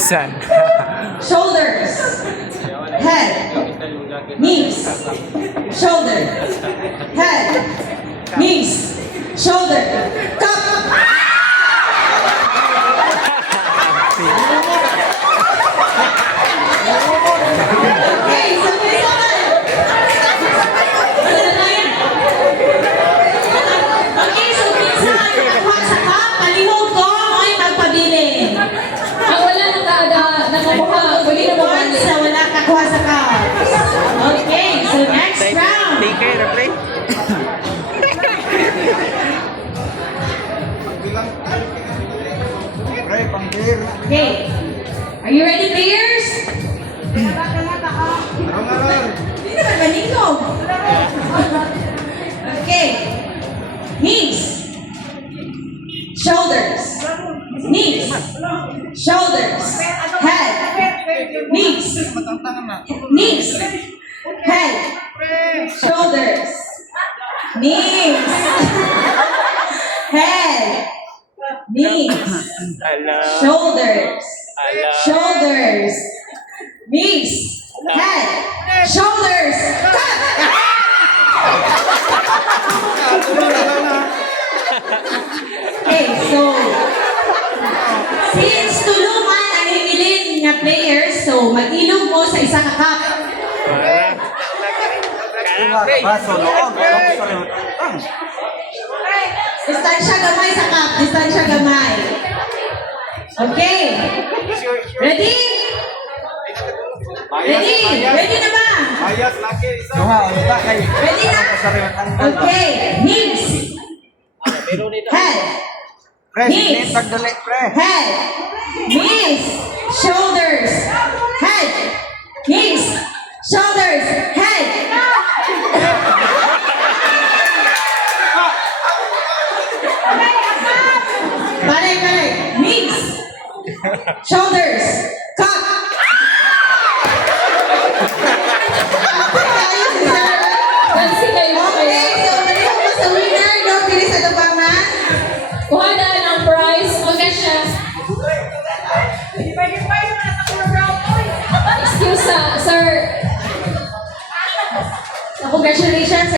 Saan? Shoulders. Head. Knees. Shoulder. Head. Knees. Shoulder. Cup. Okay, sabay-sabay. Okay, so minsan nakuha sa cup, palihog ko, ay magpabilin. Ang wala nakakuha, pwede na Once na wala kakuha sa cup. Okay, so next round. Take care, replay. Okay, are you ready, players? Hindi naman maninog. Okay. Knees. Shoulders. Knees. Shoulders. Head. Knees. Knees. Head. Shoulders. Knees. Head. Knees. Shoulders. Shoulders. Knees. Head. Shoulders. Cut! Okay, so since tulungan ang hingilin nga players, so mag-ilog mo sa isa ka cup. Distansya gamay sa cup. Distansya gamay. Okay. Ready? Ready? Ready na ba? Ready na? Okay. Knees. Head. Knees. Head. Knees. Shoulders. Head. Knees. Shoulders. Head. Balik. Knees. Shoulders. Cut. Kasi kayo Okay, so mali ko sa winner. No, pili sa dubangan. kuha na ng prize. Magkasya. Excuse, sir. Congratulations.